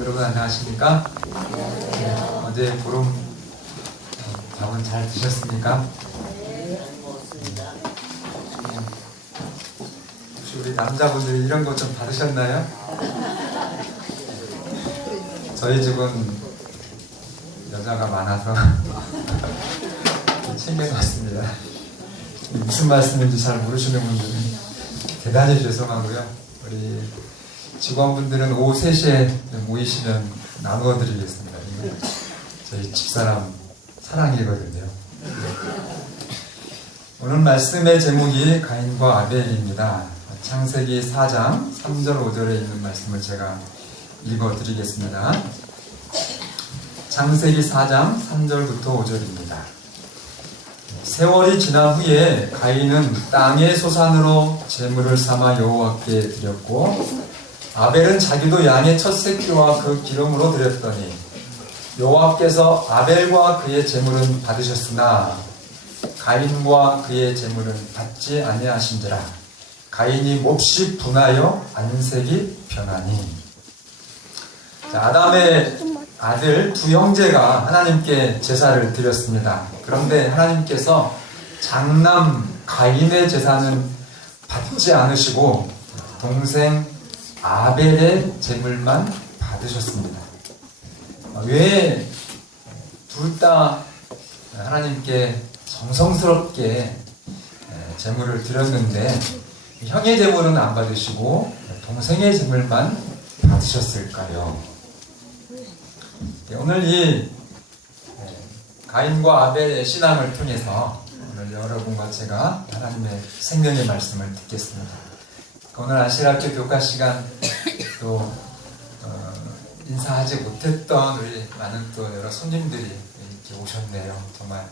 여러분 안녕하십니까? 어제 보름 밥은 잘 드셨습니까? 혹시 우리 남자분들이 이런 거 좀 받으셨나요? 저희 집은 여자가 많아서 챙겨놨습니다. 무슨 말씀인지 잘 모르시는 분들은 대단히 죄송하고요. 우리 직원분들은 오후 3시에 모이시면 나누어 드리겠습니다. 이건 저희 집사람 사랑이거든요. 오늘 말씀의 제목이 가인과 아벨입니다. 창세기 4장 3절 5절에 있는 말씀을 제가 읽어 드리겠습니다. 창세기 4장 3절부터 5절입니다. 세월이 지난 후에 가인은 땅의 소산으로 제물을 삼아 여호와께 드렸고 아벨은 자기도 양의 첫 새끼와 그 기름으로 드렸더니 여호와께서 아벨과 그의 제물은 받으셨으나 가인과 그의 제물은 받지 아니하신지라. 가인이 몹시 분하여 안색이 변하니. 아담의 아들 두 형제가 하나님께 제사를 드렸습니다. 그런데 하나님께서 장남 가인의 제사는 받지 않으시고 동생 아벨의 제물만 받으셨습니다. 왜 둘 다 하나님께 정성스럽게 제물을 드렸는데 형의 제물은 안 받으시고 동생의 제물만 받으셨을까요? 오늘 이 가인과 아벨의 신앙을 통해서 오늘 여러분과 제가 하나님의 생명의 말씀을 듣겠습니다. 오늘 아시라교 교과 시간 또 인사하지 못했던 우리 많은 또 여러 손님들이 이렇게 오셨네요. 정말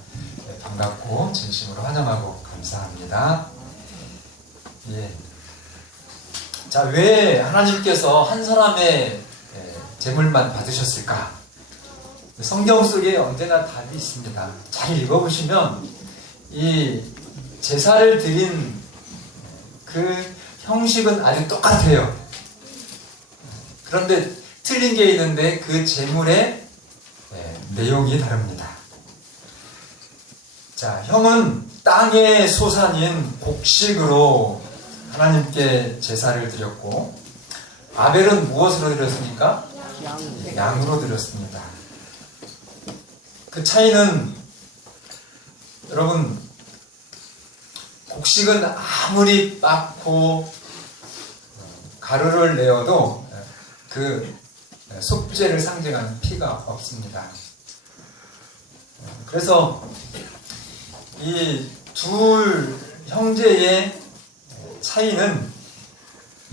반갑고 진심으로 환영하고 감사합니다. 예. 자, 왜 하나님께서 한 사람의 제물만 받으셨을까? 성경 속에 언제나 답이 있습니다. 잘 읽어보시면 이 제사를 드린 그 형식은 아주 똑같아요. 그런데 틀린 게 있는데 그 제물의 내용이 다릅니다. 자, 형은 땅의 소산인 곡식으로 하나님께 제사를 드렸고 아벨은 무엇으로 드렸습니까? 양으로 드렸습니다. 그 차이는 여러분 곡식은 아무리 빻고 가루를 내어도 그 속죄를 상징하는 피가 없습니다. 그래서 이 둘 형제의 차이는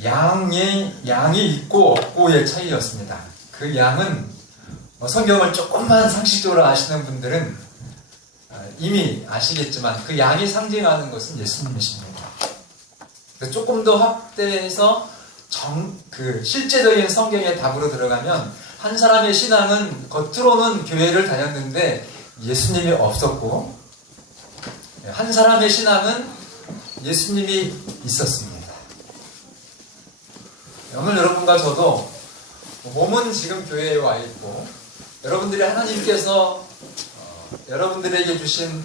양이 있고 없고의 차이였습니다. 그 양은 성경을 조금만 상식적으로 아시는 분들은 이미 아시겠지만 그 양이 상징하는 것은 예수님이십니다. 조금 더 확대해서 실제적인 성경의 답으로 들어가면 한 사람의 신앙은 겉으로는 교회를 다녔는데 예수님이 없었고 한 사람의 신앙은 예수님이 있었습니다. 오늘 여러분과 저도 몸은 지금 교회에 와 있고 여러분들이 하나님께서 여러분들에게 주신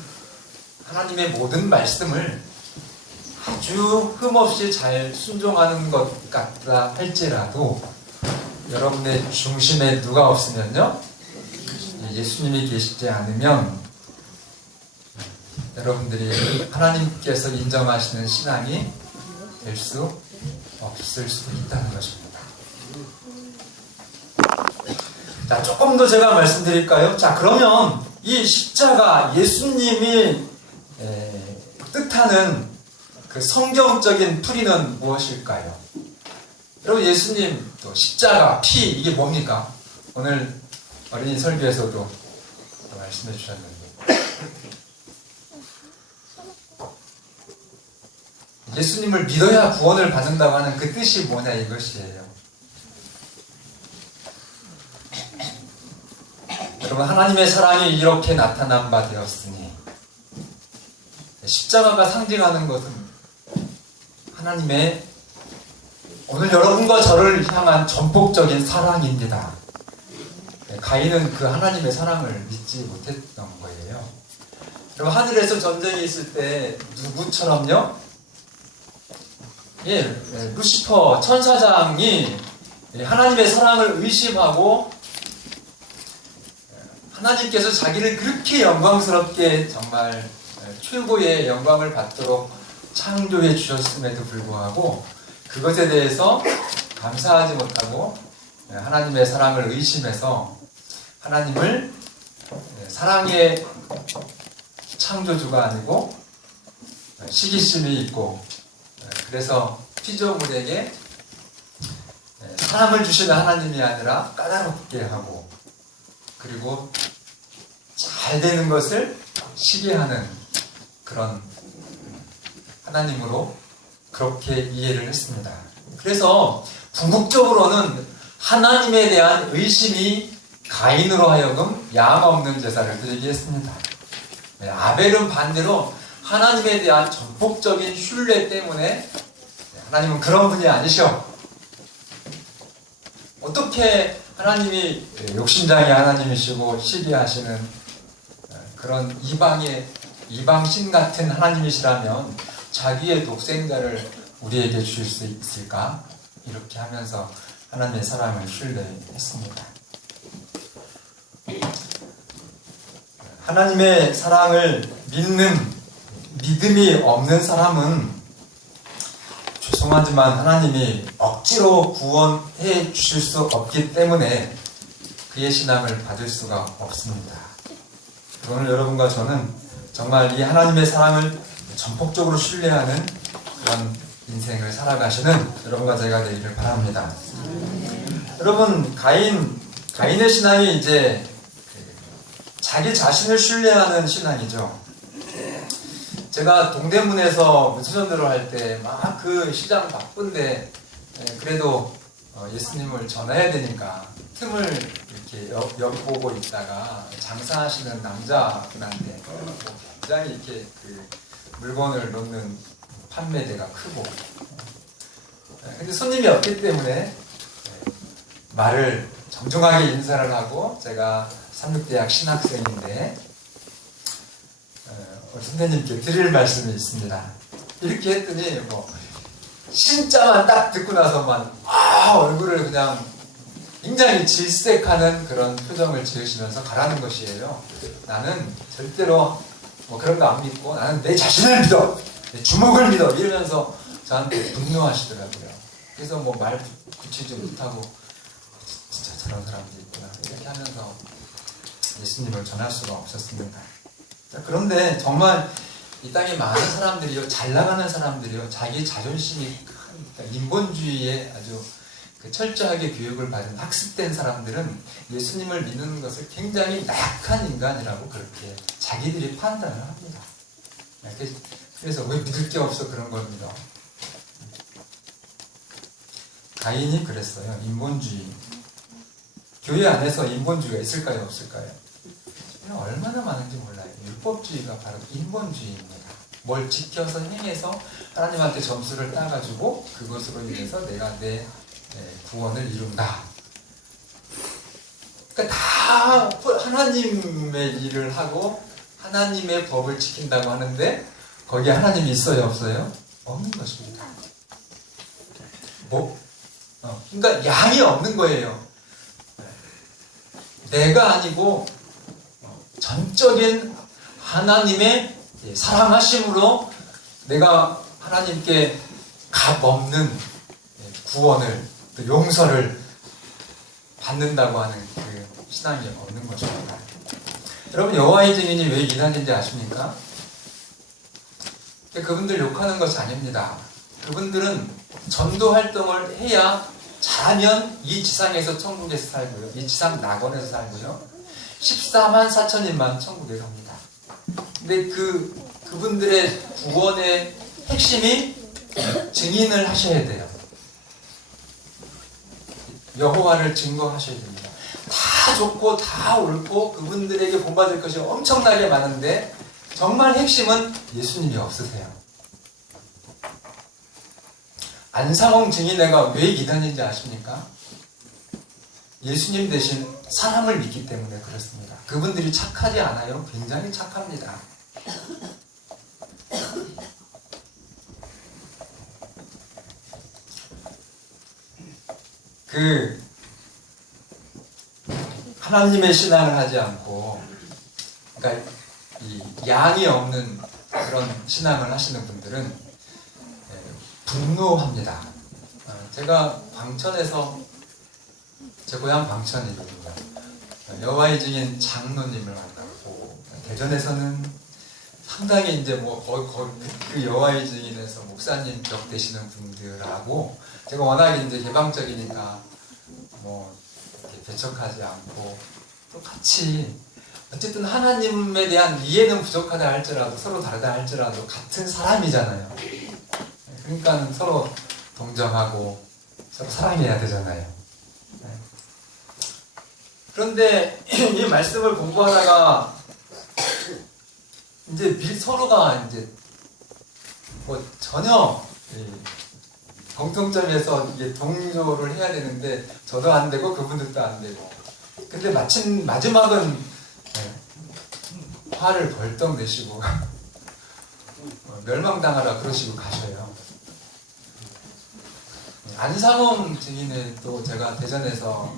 하나님의 모든 말씀을 아주 흠없이 잘 순종하는 것 같다 할지라도 여러분의 중심에 누가 없으면요, 예수님이 계시지 않으면 여러분들이 하나님께서 인정하시는 신앙이 될 수 없을 수도 있다는 것입니다. 자, 조금 더 제가 말씀드릴까요? 자, 그러면 이 십자가, 예수님이 뜻하는 그 성경적인 풀이는 무엇일까요? 여러분, 예수님, 또 십자가, 피, 이게 뭡니까? 오늘 어린이 설교에서도 말씀해 주셨는데. 예수님을 믿어야 구원을 받는다고 하는 그 뜻이 뭐냐 이것이에요. 여러분, 하나님의 사랑이 이렇게 나타난 바 되었으니 십자가가 상징하는 것은 하나님의 오늘 여러분과 저를 향한 전폭적인 사랑입니다. 가인은 그 하나님의 사랑을 믿지 못했던 거예요. 그럼 하늘에서 전쟁이 있을 때 누구처럼요? 루시퍼 천사장이 하나님의 사랑을 의심하고 하나님께서 자기를 그렇게 영광스럽게 정말 최고의 영광을 받도록 창조해 주셨음에도 불구하고 그것에 대해서 감사하지 못하고 하나님의 사랑을 의심해서 하나님을 사랑의 창조주가 아니고 시기심이 있고 그래서 피조물에게 사랑을 주시는 하나님이 아니라 까다롭게 하고 그리고 잘 되는 것을 시기하는 그런 하나님으로 그렇게 이해를 했습니다. 그래서 궁극적으로는 하나님에 대한 의심이 가인으로 하여금 양 없는 제사를 드리게 했습니다. 아벨은 반대로 하나님에 대한 전폭적인 신뢰 때문에 하나님은 그런 분이 아니셔. 어떻게 하나님이 욕심장의 하나님이시고 시기하시는 그런 이방신 같은 하나님이시라면 자기의 독생자를 우리에게 주실 수 있을까? 이렇게 하면서 하나님의 사랑을 신뢰했습니다. 하나님의 사랑을 믿는 믿음이 없는 사람은 죄송하지만 하나님이 억지로 구원해 주실 수 없기 때문에 그의 신앙을 받을 수가 없습니다. 오늘 여러분과 저는 정말 이 하나님의 사랑을 전폭적으로 신뢰하는 그런 인생을 살아가시는 여러분과 제가 되기를 바랍니다. 여러분, 가인의 신앙이 이제 자기 자신을 신뢰하는 신앙이죠. 제가 동대문에서 수전도를 할 때 막 그 시장 바쁜데 그래도 예수님을 전해야 되니까 틈을 이렇게 엿보고 있다가 장사하시는 남자분한테 굉장히 이렇게 그 물건을 놓는 판매대가 크고 근데 손님이 없기 때문에 말을 정중하게 인사를 하고 제가 삼육대학 신학생인데 선생님께 드릴 말씀이 있습니다. 이렇게 했더니 신자만 딱 듣고 나서만 얼굴을 그냥 굉장히 질색하는 그런 표정을 지으시면서 가라는 것이에요. 나는 절대로 그런 거 안 믿고 나는 내 자신을 믿어, 내 주먹을 믿어 이러면서 저한테 분노하시더라고요. 그래서 말 굳히지 못하고 진짜 저런 사람도 있구나 이렇게 하면서 예수님을 전할 수가 없었습니다. 그런데 정말 이 땅에 많은 사람들이요, 잘 나가는 사람들이요, 자기 자존심이 큰 인본주의에 아주 철저하게 교육을 받은 학습된 사람들은 예수님을 믿는 것을 굉장히 나약한 인간이라고 그렇게 자기들이 판단을 합니다. 그래서 왜 믿을 게 없어 그런 걸 믿어? 가인이 그랬어요. 인본주의. 교회 안에서 인본주의가 있을까요? 없을까요? 얼마나 많은지 몰라요. 율법주의가 바로 인본주의입니다. 뭘 지켜서 행해서 하나님한테 점수를 따가지고 그것으로 인해서 내가 내 구원을 이룬다. 그러니까 다 하나님의 일을 하고 하나님의 법을 지킨다고 하는데 거기에 하나님이 있어요? 없어요? 없는 것입니다. 그러니까 양이 없는 거예요. 내가 아니고 전적인 하나님의 사랑하심으로 내가 하나님께 값없는 구원을, 용서를 받는다고 하는 그 신앙이 없는 것입니다. 여러분, 여호와의 증인이 왜 이단인지 아십니까? 그분들 욕하는 것이 아닙니다. 그분들은 전도 활동을 해야 잘하면 이 지상에서 천국에서 살고요, 이 지상 낙원에서 살고요, 14만 4천인만 천국에 갑니다. 근데 그분들의 구원의 핵심이 증인을 하셔야 돼요. 여호와를 증거하셔야 됩니다. 다 좋고 다 옳고 그분들에게 본받을 것이 엄청나게 많은데 정말 핵심은 예수님이 없으세요. 안상홍 증인회가 왜 이단인지 아십니까? 예수님 대신 사람을 믿기 때문에 그렇습니다. 그분들이 착하지 않아요? 굉장히 착합니다. 하나님의 신앙을 하지 않고, 그러니까 이 양이 없는 그런 신앙을 하시는 분들은 분노합니다. 제가 광천에서, 제 고향 광천이거든요. 여호와의 증인 장로님을 만났고, 대전에서는 상당히 이제 그 여호와의 증인에서 목사님 격 되시는 분들하고, 제가 워낙 이제 개방적이니까 이렇게 배척하지 않고 또 같이, 어쨌든 하나님에 대한 이해는 부족하다 할지라도, 서로 다르다 할지라도 같은 사람이잖아요. 그러니까 서로 동정하고 서로 사랑해야 되잖아요. 그런데 이 말씀을 공부하다가 이제 서로가 이제 전혀 공통점에서 이게 동조를 해야 되는데 저도 안 되고 그분들도 안 되고, 근데 마지막은 화를 벌떡 내시고 멸망당하라 그러시고 가셔요. 안상홍 증인은 또 제가 대전에서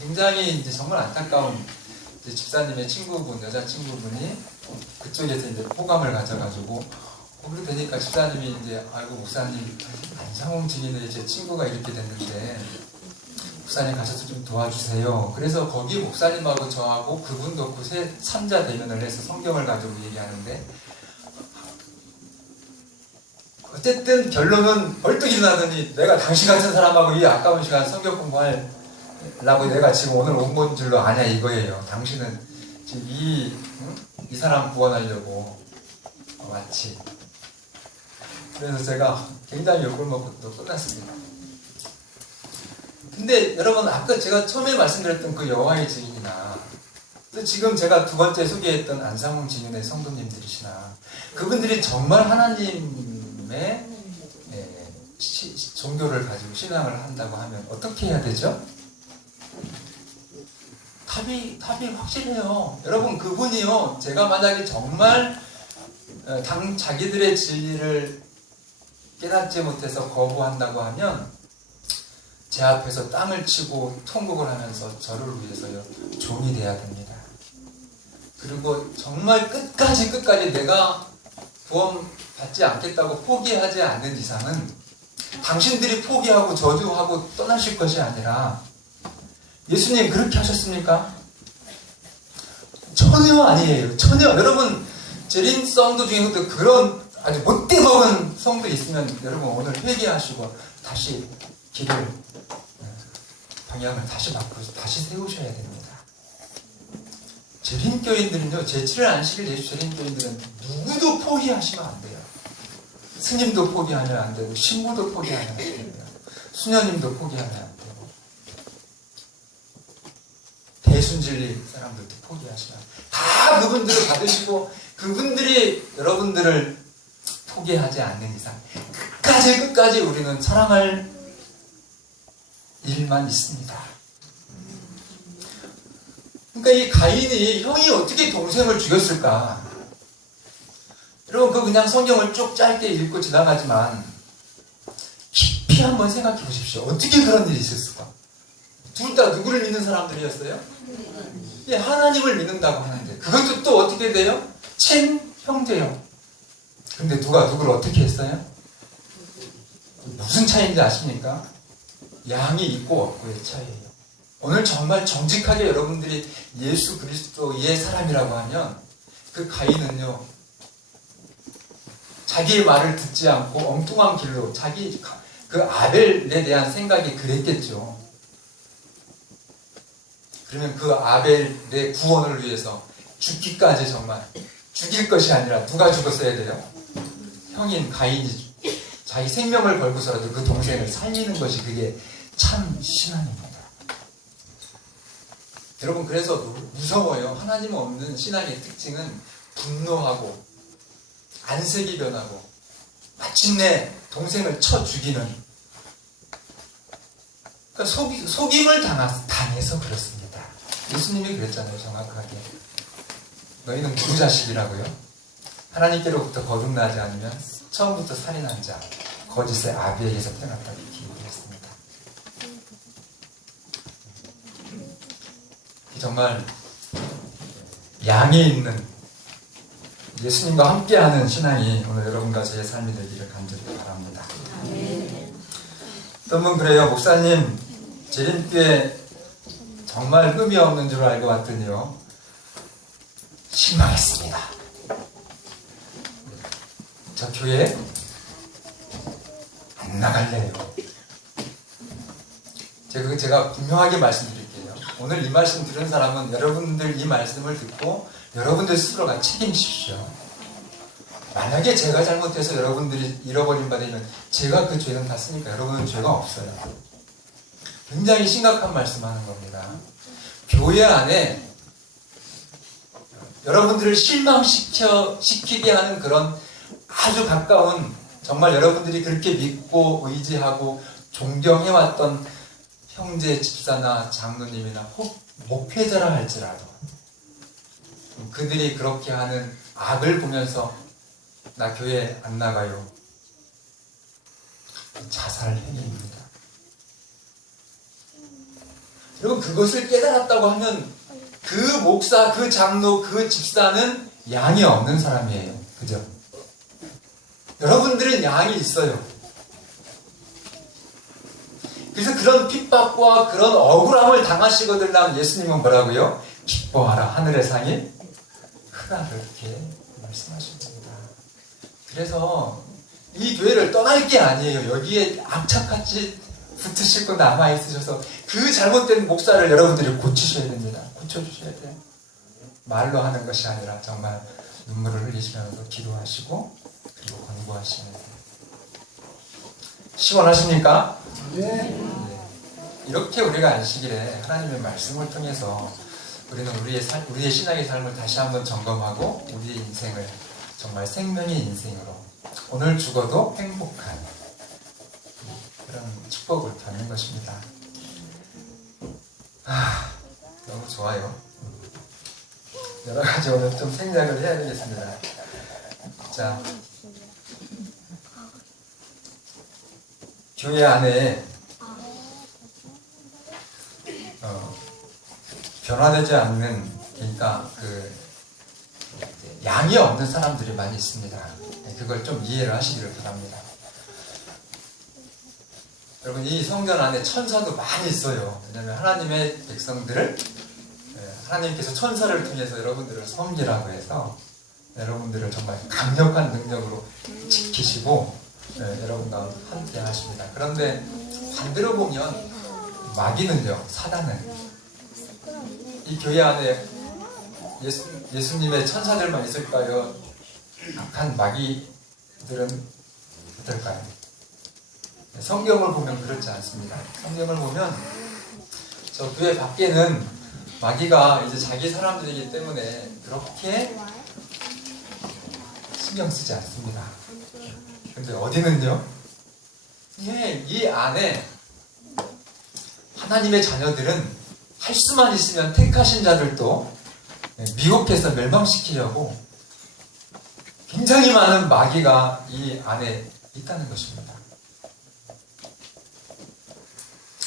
굉장히 이제 정말 안타까운 이제 집사님의 친구분, 여자친구분이 그쪽에서 이제 호감을 가져가지고, 그렇게 되니까 집사님이 이제, 아이고 목사님, 안상홍 증인의 제 친구가 이렇게 됐는데 목사님 가셔서 좀 도와주세요. 그래서 거기 목사님하고 저하고 그분 놓고 3자 대면을 해서 성경을 가지고 얘기하는데, 어쨌든 결론은 벌떡 일어나더니, 내가 당신 같은 사람하고 이 아까운 시간 성경 공부하려고 내가 지금 오늘 온 건 줄로 아냐 이거예요. 당신은 지금 이 사람 구원하려고 왔지. 그래서 제가 굉장히 욕을 먹고 또 끝났습니다. 근데 여러분, 아까 제가 처음에 말씀드렸던 그 여호와의 증인이나, 또 지금 제가 두 번째 소개했던 안상홍 증인의 성도님들이시나, 그분들이 정말 하나님의 종교를 가지고 신앙을 한다고 하면 어떻게 해야 되죠? 답이 확실해요. 여러분, 그분이요, 제가 만약에 정말 자기들의 진리를 깨닫지 못해서 거부한다고 하면 제 앞에서 땅을 치고 통곡을 하면서 저를 위해서요 종이 돼야 됩니다. 그리고 정말 끝까지 내가 구원 받지 않겠다고 포기하지 않는 이상은, 당신들이 포기하고 저주하고 떠나실 것이 아니라, 예수님 그렇게 하셨습니까? 전혀 아니에요. 전혀. 여러분, 재림 성도 중에서도 그런 아주 못돼 먹은 성도 있으면 여러분 오늘 회개하시고 다시 길을, 방향을 다시 바꾸고 다시 세우셔야 됩니다. 재림교인들은요, 제7일 안식일 예수 재림교인들은 누구도 포기하시면 안 돼요. 스님도 포기하면 안 되고, 신부도 포기하면 안 되고요, 수녀님도 포기하면 안 되고, 대순진리 사람들도 포기하시면, 다 그분들을 받으시고 그분들이 여러분들을 포기하지 않는 이상 끝까지 우리는 사랑할 일만 있습니다. 그러니까 이 가인이, 형이 어떻게 동생을 죽였을까? 여러분, 그냥 성경을 쭉 짧게 읽고 지나가지만 깊이 한번 생각해 보십시오. 어떻게 그런 일이 있었을까? 둘 다 누구를 믿는 사람들이었어요? 예, 하나님을 믿는다고 하는데, 그것도 또 어떻게 돼요? 친형제요. 근데 누가 누구를 어떻게 했어요? 무슨 차이인지 아십니까? 양이 있고 없고의 차이예요. 오늘 정말 정직하게 여러분들이 예수 그리스도의 사람이라고 하면, 그 가인은요, 자기의 말을 듣지 않고 엉뚱한 길로, 그 아벨에 대한 생각이 그랬겠죠. 그러면 그 아벨의 구원을 위해서 죽기까지, 정말 죽일 것이 아니라 누가 죽었어야 돼요? 형인 가인이 자기 생명을 걸고서라도 그 동생을 살리는 것이, 그게 참 신앙입니다. 여러분, 그래서 무서워요. 하나님 없는 신앙의 특징은 분노하고 안색이 변하고 마침내 동생을 쳐 죽이는, 그러니까 속임을 당해서 그렇습니다. 예수님이 그랬잖아요, 정확하게. 너희는 누구 자식이라고요? 하나님께로부터 거듭나지 않으면 처음부터 살인한 자, 거짓의 아비에게서 태어났다, 이렇게 얘기했습니다. 정말 양이 있는 예수님과 함께하는 신앙이 오늘 여러분과 저의 삶이 되기를 간절히 바랍니다. 어떤 분 그래요. 목사님, 재림교회 정말 의미 없는 줄 알고 왔더니요, 실망했습니다. 저 교회 안 나갈래요. 제가 분명하게 말씀드릴게요. 오늘 이 말씀 들은 사람은 여러분들 이 말씀을 듣고 여러분들 스스로가 책임지십시오. 만약에 제가 잘못해서 여러분들이 잃어버린 바 되면 제가 그 죄는 다 쓰니까 여러분은 죄가 없어요. 굉장히 심각한 말씀하는 겁니다. 교회 안에 여러분들을 실망시키게 하는 그런 아주 가까운, 정말 여러분들이 그렇게 믿고 의지하고 존경해왔던 형제, 집사나 장로님이나 혹 목회자라 할지라도 그들이 그렇게 하는 악을 보면서 나 교회 안 나가요. 자살 행위입니다. 여러분, 그것을 깨달았다고 하면 그 목사, 그 장로, 그 집사는 양이 없는 사람이에요. 그죠? 여러분들은 양이 있어요. 그래서 그런 핍박과 그런 억울함을 당하시거든요. 예수님은 뭐라고요? 기뻐하라, 하늘의 상이 크다, 그렇게 말씀하신 겁니다. 그래서 이 교회를 떠날 게 아니에요. 여기에 악착같이 붙으시고 남아있으셔서 그 잘못된 목사를 여러분들이 고치셔야 됩니다. 고쳐주셔야 돼요. 말로 하는 것이 아니라 정말 눈물을 흘리시면서 기도하시고 그리고 권고하시면 돼요. 시원하십니까? 네. 이렇게 우리가 안식일에 하나님의 말씀을 통해서 우리는 우리의 신앙의 삶을 다시 한번 점검하고 우리의 인생을 정말 생명의 인생으로 오늘 죽어도 행복한 그런 축복을 받는 것입니다. 너무 좋아요. 여러 가지 오늘 좀 생략을 해야 되겠습니다. 자, 교회 안에 변화되지 않는, 그러니까 양이 없는 사람들이 많이 있습니다. 그걸 좀 이해를 하시기를 바랍니다. 여러분, 이 성전 안에 천사도 많이 있어요. 왜냐하면 하나님의 백성들을, 하나님께서 천사를 통해서 여러분들을 섬기라고 해서 여러분들을 정말 강력한 능력으로 지키시고 여러분과 함께 하십니다. 그런데 반대로 보면 마귀는요, 사단은 이 교회 안에 예수님의 천사들만 있을까요? 악한 마귀들은 어떨까요? 성경을 보면 그렇지 않습니다. 성경을 보면 저 교회 밖에는 마귀가 이제 자기 사람들이기 때문에 그렇게 신경 쓰지 않습니다. 근데 어디는요? 이 안에 하나님의 자녀들은 할 수만 있으면 택하신 자들도 미혹해서 멸망시키려고 굉장히 많은 마귀가 이 안에 있다는 것입니다.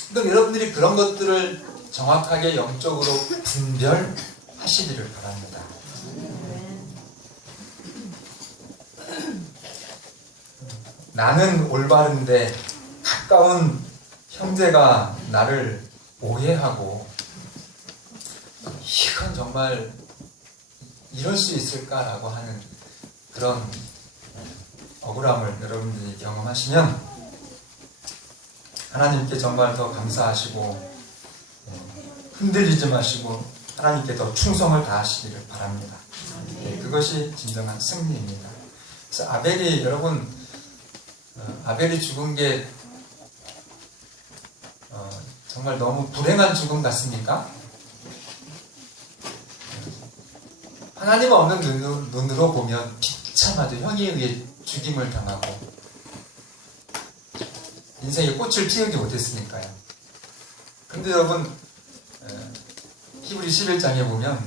그럼 여러분들이 그런 것들을 정확하게 영적으로 분별하시기를 바랍니다. 나는 올바른데 가까운 형제가 나를 오해하고, 이건 정말 이럴 수 있을까라고 하는 그런 억울함을 여러분들이 경험하시면 하나님께 정말 더 감사하시고 흔들리지 마시고 하나님께 더 충성을 다하시기를 바랍니다. 그것이 진정한 승리입니다. 그래서 아벨이 죽은 게 정말 너무 불행한 죽음 같습니까? 하나님 없는 눈으로 보면 비참하죠. 형에 의해 죽임을 당하고 인생의 꽃을 피우지 못했으니까요. 근데 여러분, 히브리 11장에 보면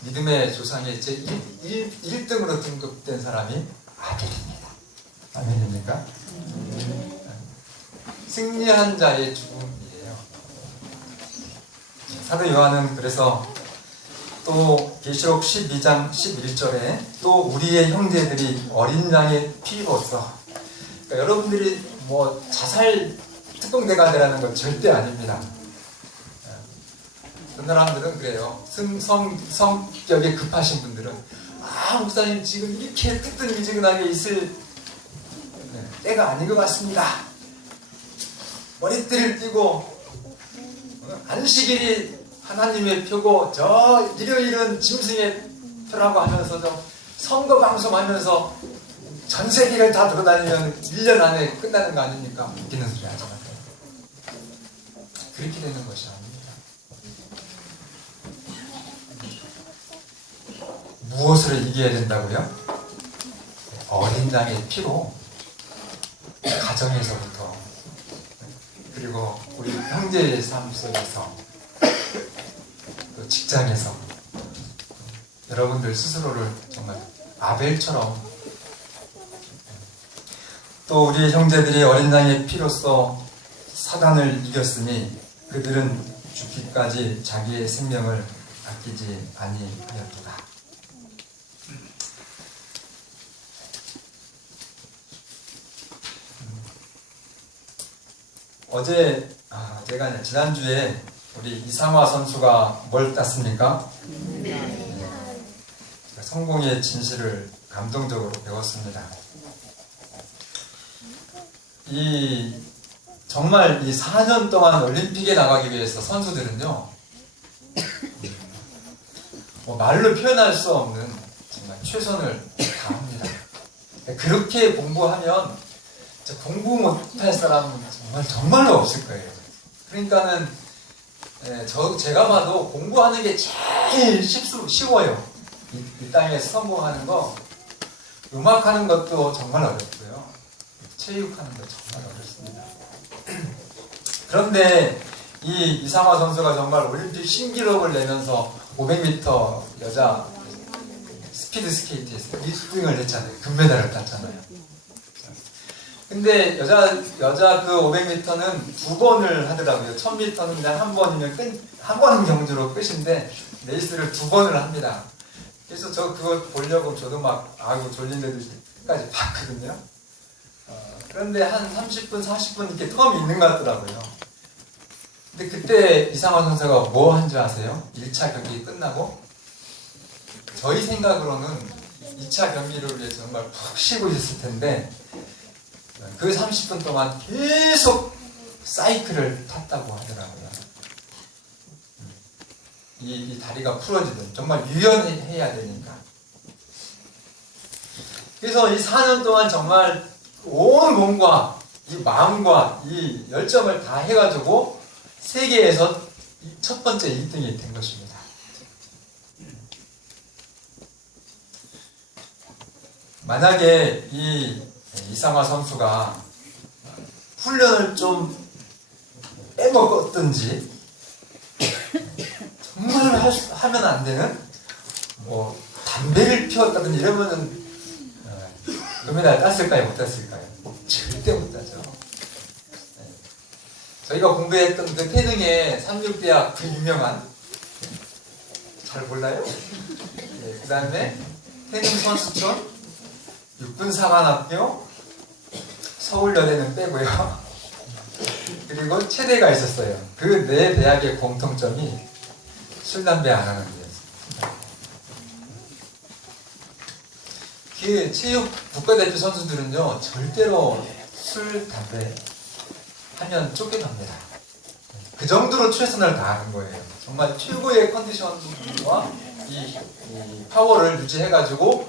믿음의 조상의 제1등으로 등극된 사람이 아벨입니다. 아멘입니까? 승리한 자의 죽음이에요. 사도 요한은 그래서 또 계시록 12장 11절에 또 우리의 형제들이 어린 양의 피로써, 그러니까 여러분들이 뭐 자살 특공대가 되라는 건 절대 아닙니다. 어떤 사람들은 그래요. 성격에 급하신 분들은 목사님 지금 이렇게 뜨뜻미지근하게 있을 때가 아닌 것 같습니다. 머리띠를 띠고 안식일이 하나님의 표고 저 일요일은 짐승의 표라고 하면서도 선거 방송하면서 전 세계를 다 돌아다니면 1년 안에 끝나는 거 아닙니까? 웃기는 소리 하지 마세요. 그렇게 되는 것이 아닙니다. 무엇을 이겨야 된다고요? 어린 양의 피로 가정에서부터, 그리고 우리 형제의 삶 속에서, 또 직장에서 여러분들 스스로를 정말 아벨처럼, 또 우리 형제들이 어린 양의 피로써 사단을 이겼으니 그들은 죽기까지 자기의 생명을 아끼지 아니하였도다. 제가 아니라 지난주에 우리 이상화 선수가 뭘 땄습니까? 성공의 진실을 감동적으로 배웠습니다. 정말 이 4년 동안 올림픽에 나가기 위해서 선수들은요, 말로 표현할 수 없는 정말 최선을 다합니다. 그렇게 공부하면 공부 못할 사람은 정말로 없을 거예요. 그러니까는 제가 봐도 공부하는 게 제일 쉬워요. 이 땅에서 성공하는 거. 음악하는 것도 정말 어렵고요. 체육하는 거 정말 어렵습니다. 그런데 이 이상화 선수가 정말 올림픽 신기록을 내면서 500m 여자 스피드 스케이트에서 1등을 했잖아요. 금메달을 땄잖아요. 근데 여자 그 500m는 2번을 하더라고요. 1000m는 그냥 한 번이면 한 번 경주로 끝인데 레이스를 2번을 합니다. 그래서 저 그거 보려고 저도 막 졸린데도 끝까지 봤거든요. 그런데 한 30분, 40분 이렇게 텀이 있는 것 같더라고요. 근데 그때 이상화 선수가 뭐 한 줄 아세요? 1차 경기 끝나고 저희 생각으로는 2차 경기를 위해 정말 푹 쉬고 있었을 텐데 그 30분 동안 계속 사이클을 탔다고 하더라고요. 이 다리가 풀어지든 정말 유연해야 되니까. 그래서 이 4년 동안 정말 온 몸과 이 마음과 이 열정을 다 해가지고 세계에서 첫 번째 1등이 된 것입니다. 만약에 이상화 선수가 훈련을 좀 빼먹었든지 정말 하면 안 되는 담배를 피웠다든지 이러면은 금메달 땄을까요? 못 땄을까요? 절대 못 따죠. 저희가 공부했던 그 태릉의 삼육대학 그 유명한, 잘 몰라요? 그 다음에 태릉 선수촌, 육군사관학교, 서울여대는 빼고요. 그리고 체대가 있었어요. 그 네 대학의 공통점이 술, 담배 안 하는 거였습니다. 그 체육 국가대표 선수들은요, 절대로 술, 담배 하면 쫓겨납니다. 그 정도로 최선을 다하는 거예요. 정말 최고의 컨디션과 이 파워를 유지해가지고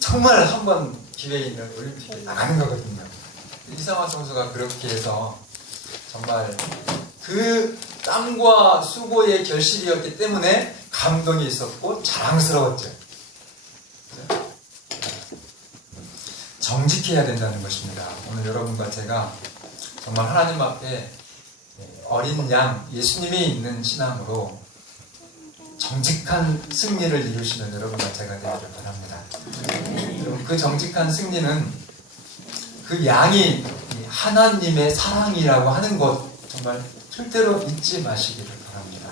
정말 한 번 기회 있는 올림픽에 나가는 거거든요. 이상화 선수가 그렇게 해서 정말 그 땀과 수고의 결실이었기 때문에 감동이 있었고 자랑스러웠죠. 정직해야 된다는 것입니다. 오늘 여러분과 제가 정말 하나님 앞에 어린 양 예수님이 있는 신앙으로 정직한 승리를 이루시는 여러분과 제가 되기를 바랍니다. 여러분, 그 정직한 승리는 그 양이 하나님의 사랑이라고 하는 것 정말 절대로 잊지 마시기를 바랍니다.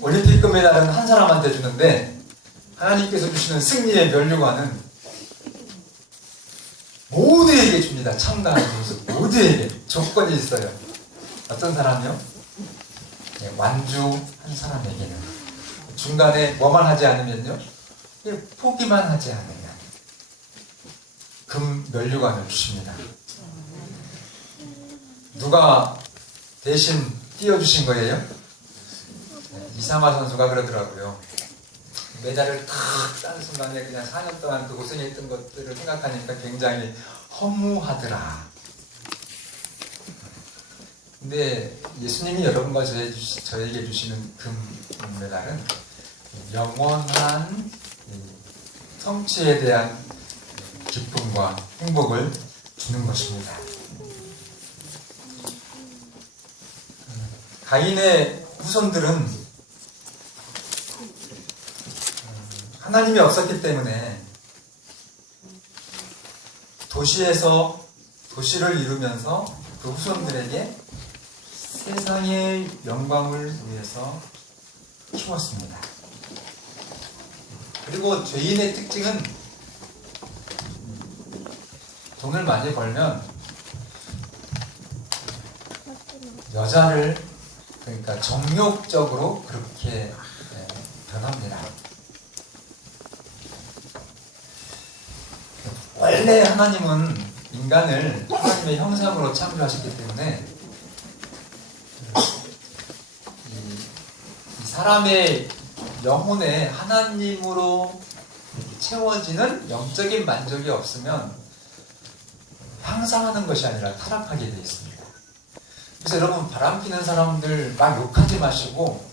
올림픽 금메달은 한 사람한테 주는데 하나님께서 주시는 승리의 면류관은 모두에게 줍니다. 참가하는 선수 모두에게 조건이 있어요. 어떤 사람이요? 네, 완주한 사람에게는 중간에 뭐만 하지 않으면요, 포기만 하지 않으면 금 면류관을 주십니다. 누가 대신 띄워주신 거예요? 네, 이상화 선수가 그러더라고요. 메달을 탁 딴 순간에 그냥 4년 동안 그 고생했던 것들을 생각하니까 굉장히 허무하더라. 근데 예수님이 여러분과 저에게 주시는 금메달은 영원한 성취에 대한 기쁨과 행복을 주는 것입니다. 가인의 후손들은 하나님이 없었기 때문에 도시를 이루면서 그 후손들에게 세상의 영광을 위해서 키웠습니다. 그리고 죄인의 특징은 돈을 많이 벌면 여자를, 그러니까 정욕적으로 그렇게 변합니다. 원래 하나님은 인간을 하나님의 형상으로 창조하셨기 때문에 이 사람의 영혼에 하나님으로 채워지는 영적인 만족이 없으면 향상하는 것이 아니라 타락하게 되어 있습니다. 그래서 여러분, 바람 피는 사람들 막 욕하지 마시고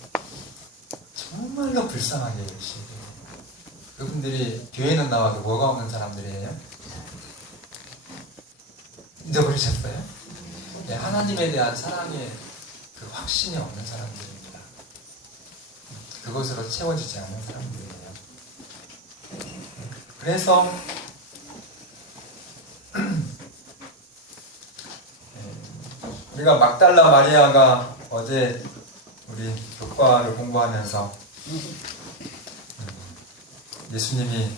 정말로 불쌍하게 계시고, 그분들이 교회는 나와도 뭐가 없는 사람들이에요? 잊어버리셨어요? 네, 하나님에 대한 사랑의 그 확신이 없는 사람들입니다. 그것으로 채워지지 않는 사람들이에요. 그래서 우리가 막달라 마리아가 어제 우리 교과를 공부하면서 예수님이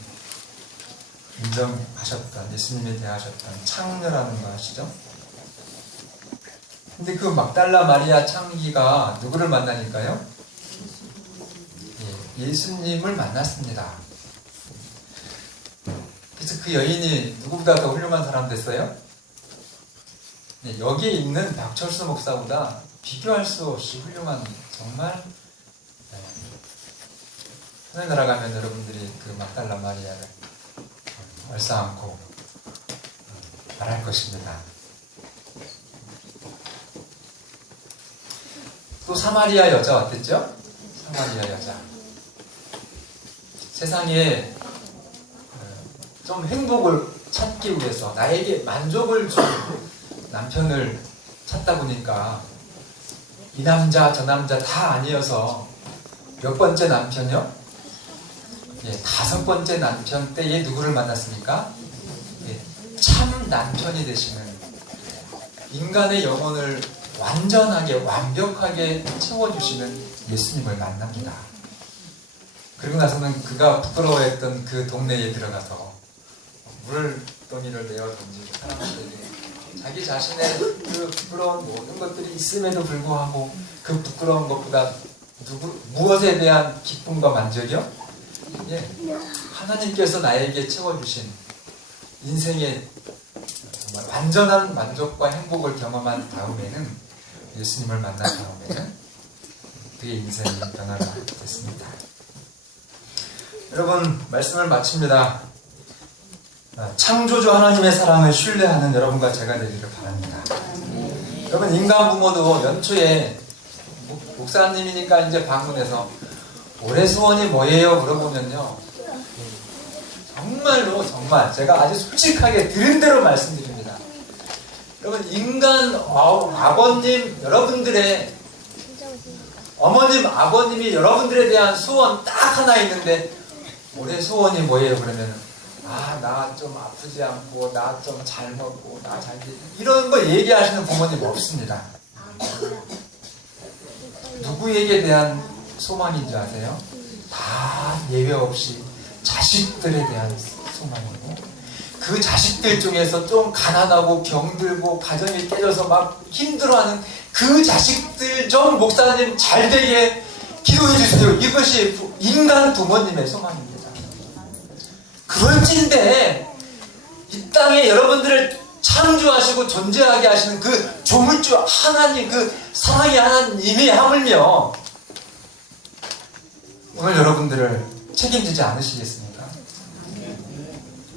인정하셨던, 예수님이 대하셨던 창녀라는 거 아시죠? 근데 그 막달라 마리아 창기가 누구를 만나니까요? 예수님을 만났습니다. 그래서 그 여인이 누구보다 더 훌륭한 사람 됐어요? 여기에 있는 박철수 목사보다 비교할 수 없이 훌륭한, 정말 하늘나라 가면 여러분들이 그 막달라 마리아를 얼싸안고 말할 것입니다. 또 사마리아 여자 어땠죠? 사마리아 여자. 세상에 좀 행복을 찾기 위해서 나에게 만족을 줄 남편을 찾다 보니까 이 남자 저 남자 다 아니어서 몇 번째 남편이요? 5번째 남편 때에 누구를 만났습니까? 참 남편이 되시는, 인간의 영혼을 완전하게 완벽하게 채워주시는 예수님을 만납니다. 그리고 나서는 그가 부끄러워했던 그 동네에 들어가서 물더미를 내어 던지고 사람들에게 자기 자신의 그 부끄러운 모든 것들이 있음에도 불구하고 그 부끄러운 것보다 무엇에 대한 기쁨과 만족이요? 하나님께서 나에게 채워주신 인생의 정말 완전한 만족과 행복을 경험한 다음에는, 예수님을 만난 다음에는 그의 인생이 변화가 됐습니다. 여러분, 말씀을 마칩니다. 창조주 하나님의 사랑을 신뢰하는 여러분과 제가 되기를 바랍니다. 여러분, 인간 부모도 연초에 목사님이니까 이제 방문해서 올해 소원이 뭐예요? 물어보면요, 정말로 정말 제가 아주 솔직하게 들은 대로 말씀드립니다. 여러분, 인간 아버님, 여러분들의 어머님, 아버님이 여러분들에 대한 소원 딱 하나 있는데, 올해 소원이 뭐예요? 그러면 나 좀 아프지 않고, 나 좀 잘 먹고, 나 잘 이런 거 얘기하시는 부모님 없습니다. 누구에게 대한 소망인지 아세요? 다 예외 없이 자식들에 대한 소망이고, 그 자식들 중에서 좀 가난하고 병들고 가정이 깨져서 막 힘들어하는 그 자식들 좀 목사님 잘 되게 기도해 주세요. 이것이 인간 부모님의 소망입니다. 그럴진데 이 땅에 여러분들을 창조하시고 존재하게 하시는 그 조물주 하나님, 그 사랑의 하나님이 하물며 오늘 여러분들을 책임지지 않으시겠습니까?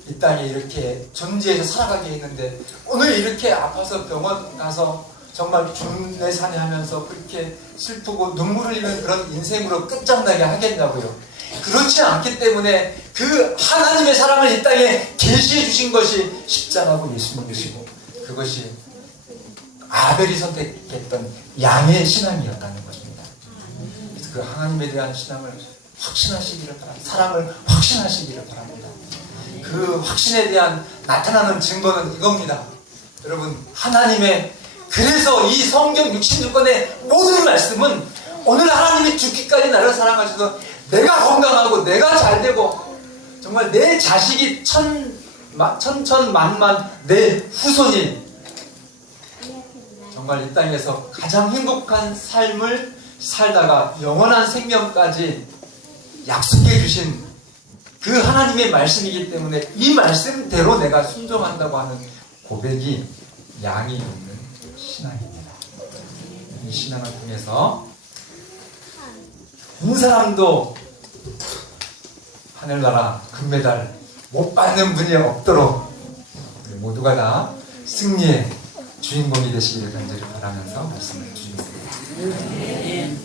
이 땅에 이렇게 존재해서 살아가게 했는데 오늘 이렇게 아파서 병원 가서 정말 중내산에 하면서 그렇게 슬프고 눈물을 흘리는 그런 인생으로 끝장나게 하겠냐고요. 그렇지 않기 때문에 그 하나님의 사랑을 이 땅에 계시해 주신 것이 십자가고 예수님이시고, 그것이 아벨이 선택했던 양의 신앙이었다는 것입니다. 그래서 그 하나님에 대한 신앙을 확신하시기를 바랍니다. 사랑을 확신하시기를 바랍니다. 그 확신에 대한 나타나는 증거는 이겁니다. 여러분, 하나님의, 그래서 이 성경 66권의 모든 말씀은 오늘 하나님이 죽기까지 나를 사랑하셔서 내가 건강하고 내가 잘되고 정말 내 자식이 천천만만 내 후손이 정말 이 땅에서 가장 행복한 삶을 살다가 영원한 생명까지 약속해 주신 그 하나님의 말씀이기 때문에 이 말씀대로 내가 순종한다고 하는 고백이 양이 있는 신앙입니다. 이 신앙을 통해서 한 사람도 하늘나라 금메달 못 받는 분이 없도록 우리 모두가 다 승리의 주인공이 되시기를 간절히 바라면서 말씀을 드리겠습니다.